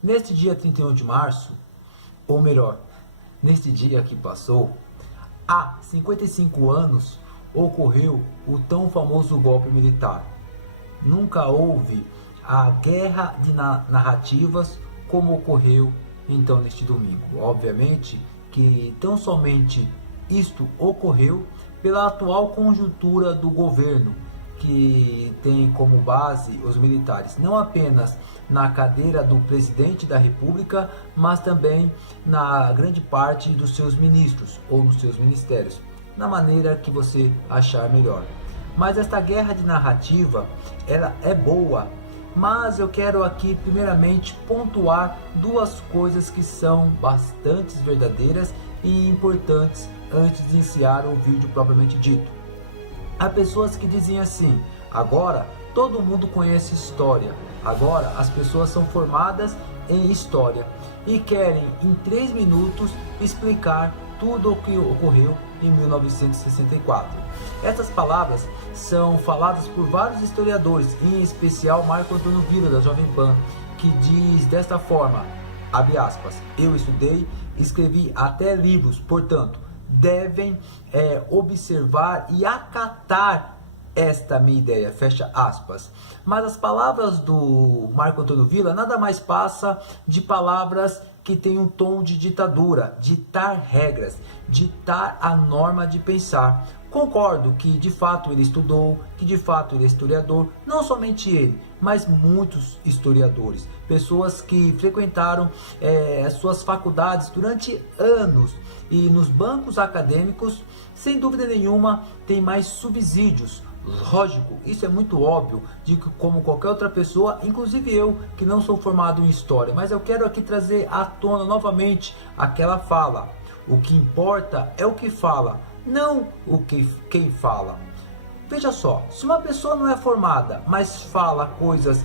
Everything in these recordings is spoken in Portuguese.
Neste dia 31 de março, ou melhor, neste dia que passou, há 55 anos ocorreu o tão famoso golpe militar. Nunca houve a guerra de narrativas como ocorreu então neste domingo. Obviamente que tão somente isto ocorreu pela atual conjuntura do governo, que tem como base os militares, não apenas na cadeira do presidente da República, mas também na grande parte dos seus ministros ou nos seus ministérios, na maneira que você achar melhor. Mas esta guerra de narrativa, ela é boa, mas eu quero aqui primeiramente pontuar duas coisas que são bastante verdadeiras e importantes antes de iniciar o vídeo propriamente dito. Há pessoas que dizem assim: agora todo mundo conhece história, agora as pessoas são formadas em história e querem em 3 minutos explicar tudo o que ocorreu em 1964. Essas palavras são faladas por vários historiadores, em especial Marco Antônio Villa, da Jovem Pan, que diz desta forma, abre aspas, eu estudei, escrevi até livros, portanto, devem observar e acatar esta minha ideia, fecha aspas. Mas as palavras do Marco Antônio Villa nada mais passa de palavras que têm um tom de ditadura, ditar regras, ditar a norma de pensar. Concordo que de fato ele estudou, que de fato ele é historiador, não somente ele, mas muitos historiadores, pessoas que frequentaram suas faculdades durante anos e nos bancos acadêmicos, sem dúvida nenhuma, tem mais subsídios. Lógico, isso é muito óbvio, de que como qualquer outra pessoa, inclusive eu, que não sou formado em história, mas eu quero aqui trazer à tona novamente aquela fala. O que importa é o que fala, não quem fala. Veja só, se uma pessoa não é formada, mas fala coisas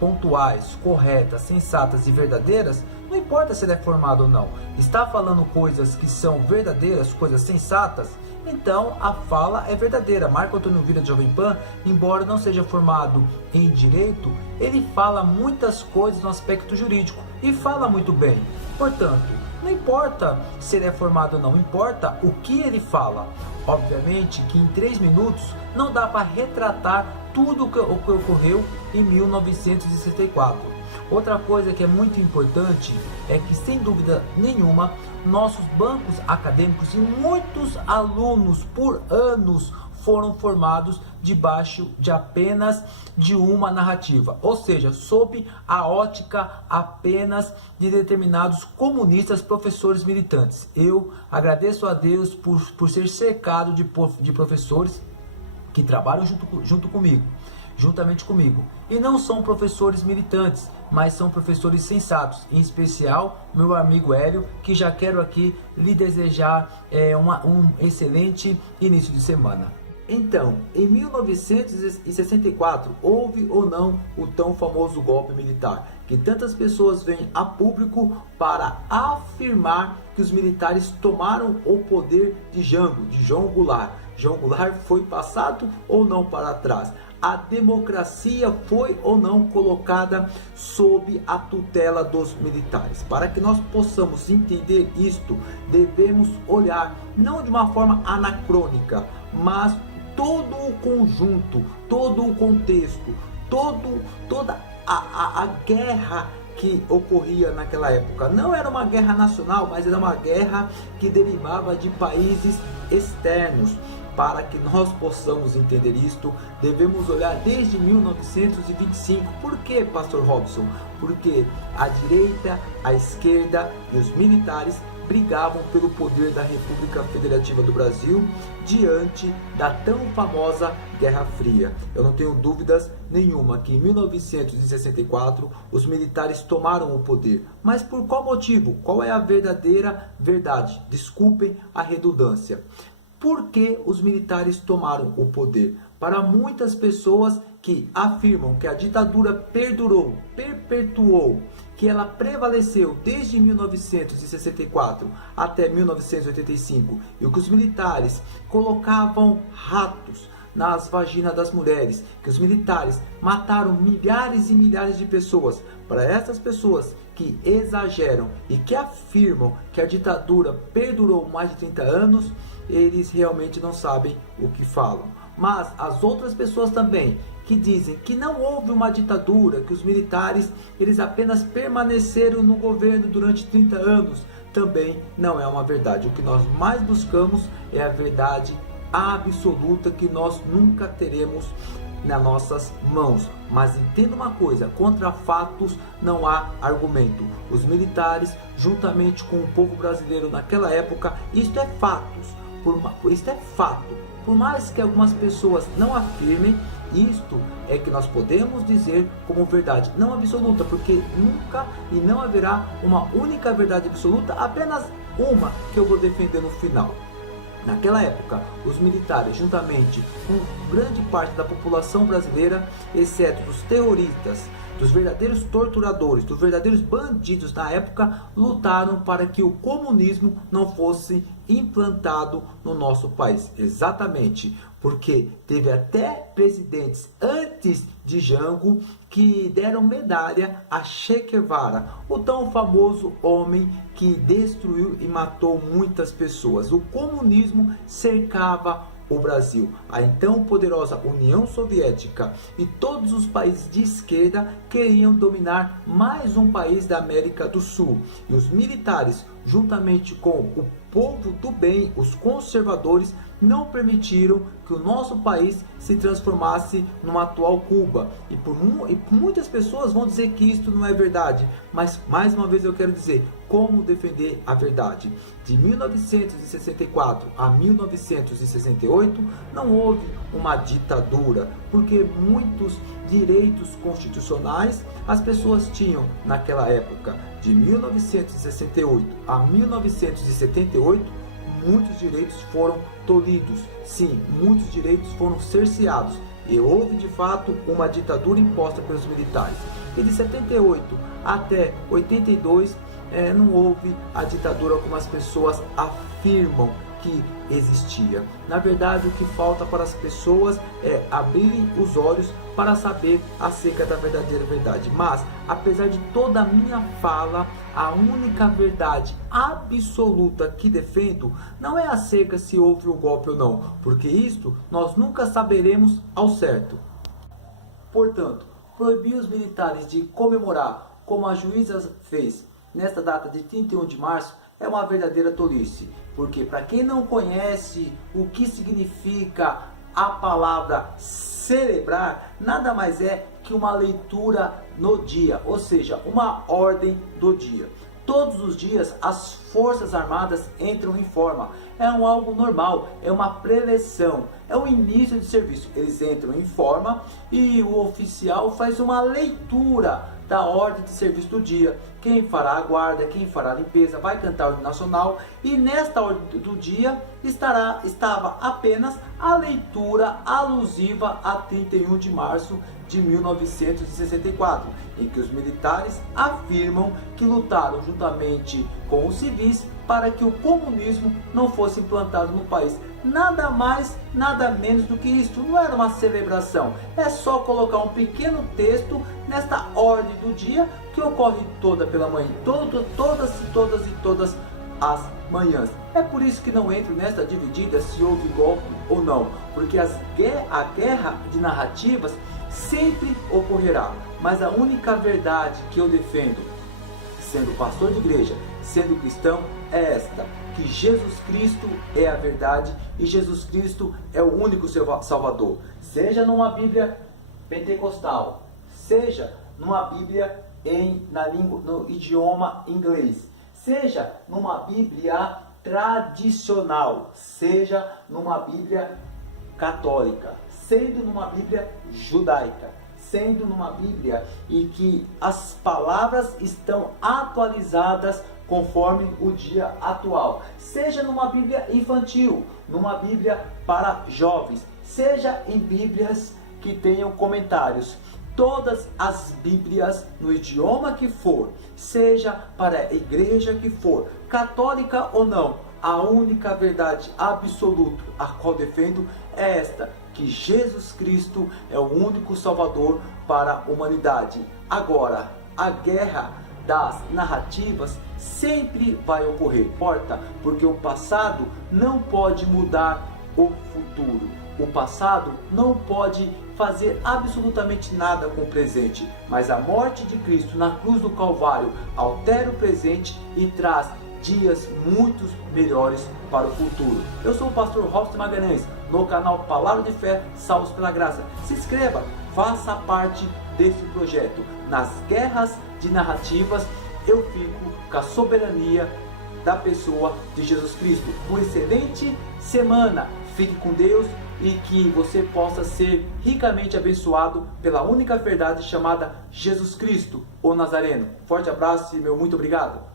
pontuais, corretas, sensatas e verdadeiras, não importa se ele é formado ou não, está falando coisas que são verdadeiras, coisas sensatas, então a fala é verdadeira. Marco Antônio Villa, de Jovem Pan, embora não seja formado em direito, ele fala muitas coisas no aspecto jurídico e fala muito bem. Portanto, não importa se ele é formado ou não, importa o que ele fala. Obviamente que em 3 minutos não dá para retratar tudo o que ocorreu em 1964. Outra coisa que é muito importante é que, sem dúvida nenhuma, nossos bancos acadêmicos e muitos alunos por anos foram formados debaixo de apenas de uma narrativa, ou seja, sob a ótica apenas de determinados comunistas, professores militantes. Eu agradeço a Deus por ser cercado de professores que trabalham juntamente comigo, e não são professores militantes, mas são professores sensatos, em especial meu amigo Hélio, que já quero aqui lhe desejar um excelente início de semana. Então, em 1964, houve ou não o tão famoso golpe militar, que tantas pessoas vêm a público para afirmar que os militares tomaram o poder de João Goulart. João Goulart foi passado ou não para trás? A democracia foi ou não colocada sob a tutela dos militares? Para que nós possamos entender isto, devemos olhar não de uma forma anacrônica, mas todo o conjunto, todo o contexto, toda a guerra que ocorria naquela época. Não era uma guerra nacional, mas era uma guerra que derivava de países externos. Para que nós possamos entender isto, devemos olhar desde 1925. Por que, Pastor Robson? Porque a direita, a esquerda e os militares brigavam pelo poder da República Federativa do Brasil diante da tão famosa Guerra Fria. Eu não tenho dúvidas nenhuma que em 1964 os militares tomaram o poder. Mas por qual motivo? Qual é a verdadeira verdade? Desculpem a redundância. Por que os militares tomaram o poder? Para muitas pessoas que afirmam que a ditadura perdurou, perpetuou, que ela prevaleceu desde 1964 até 1985 e que os militares colocavam ratos nas vaginas das mulheres, que os militares mataram milhares e milhares de pessoas. Para essas pessoas que exageram e que afirmam que a ditadura perdurou mais de 30 anos, eles realmente não sabem o que falam. Mas as outras pessoas também que dizem que não houve uma ditadura, que os militares eles apenas permaneceram no governo durante 30 anos, também não é uma verdade. O que nós mais buscamos é a verdade absoluta que nós nunca teremos nas nossas mãos. Mas entenda uma coisa, contra fatos não há argumento. Os militares, juntamente com o povo brasileiro naquela época, isto é fatos, isto é fato. Por mais que algumas pessoas não afirmem, isto é que nós podemos dizer como verdade, não absoluta, porque nunca e não haverá uma única verdade absoluta, apenas uma que eu vou defender no final. Naquela época, os militares, juntamente com grande parte da população brasileira, exceto dos terroristas, dos verdadeiros torturadores, dos verdadeiros bandidos na época, lutaram para que o comunismo não fosse implantado no nosso país. Exatamente, porque teve até presidentes antes de Jango que deram medalha a Che Guevara, o tão famoso homem que destruiu e matou muitas pessoas. O comunismo cercava o Brasil. A então poderosa União Soviética e todos os países de esquerda queriam dominar mais um país da América do Sul. E os militares, juntamente com o povo do bem, os conservadores, não permitiram que o nosso país se transformasse numa atual Cuba. E por muitas pessoas vão dizer que isto não é verdade, mas mais uma vez eu quero dizer como defender a verdade. De 1964 a 1968 não houve uma ditadura, porque muitos direitos constitucionais as pessoas tinham naquela época. De 1968 a 1978, muitos direitos foram tolhidos. Sim, muitos direitos foram cerceados. E houve de fato uma ditadura imposta pelos militares. E de 78 até 82 não houve a ditadura como as pessoas afirmam que existia. Na verdade, o que falta para as pessoas é abrirem os olhos para saber acerca da verdadeira verdade. Mas, apesar de toda a minha fala, a única verdade absoluta que defendo não é acerca se houve o golpe ou não, porque isto nós nunca saberemos ao certo. Portanto, proibir os militares de comemorar, como a juíza fez nesta data de 31 de março, é uma verdadeira tolice. Porque para quem não conhece o que significa a palavra celebrar, nada mais é que uma leitura no dia, ou seja, uma ordem do dia. Todos os dias as Forças Armadas entram em forma. É algo normal, é uma preleção, é o início de serviço. Eles entram em forma e o oficial faz uma leitura da ordem de serviço do dia. Quem fará a guarda, quem fará a limpeza, vai cantar o hino nacional, e nesta ordem do dia estava apenas a leitura alusiva a 31 de março de 1964, em que os militares afirmam que lutaram juntamente com os civis para que o comunismo não fosse implantado no país. Nada mais, nada menos do que isso. Não era uma celebração, é só colocar um pequeno texto nesta ordem do dia que ocorre toda pela manhã, todas as manhãs. É por isso que não entro nesta dividida se houve golpe ou não, porque a guerra de narrativas sempre ocorrerá, mas a única verdade que eu defendo, sendo pastor de igreja, sendo cristão, é esta: que Jesus Cristo é a verdade e Jesus Cristo é o único Salvador. Seja numa Bíblia pentecostal, seja numa Bíblia no idioma inglês, seja numa Bíblia tradicional, seja numa Bíblia católica, sendo numa Bíblia judaica, sendo numa Bíblia em que as palavras estão atualizadas conforme o dia atual, seja numa Bíblia infantil, numa Bíblia para jovens, seja em Bíblias que tenham comentários. Todas as Bíblias, no idioma que for, seja para a igreja que for, católica ou não, a única verdade absoluta a qual defendo é esta: que Jesus Cristo é o único Salvador para a humanidade. Agora, a guerra das narrativas sempre vai ocorrer, porque o passado não pode mudar o futuro. O passado não pode fazer absolutamente nada com o presente, mas a morte de Cristo na cruz do Calvário altera o presente e traz dias muito melhores para o futuro. Eu sou o pastor Robson Magalhães, no canal Palavra de Fé, Salvos pela Graça. Se inscreva, faça parte desse projeto. Nas guerras de narrativas, eu fico com a soberania da pessoa de Jesus Cristo. Uma excelente semana, fique com Deus e que você possa ser ricamente abençoado pela única verdade chamada Jesus Cristo, o Nazareno. Forte abraço e meu muito obrigado.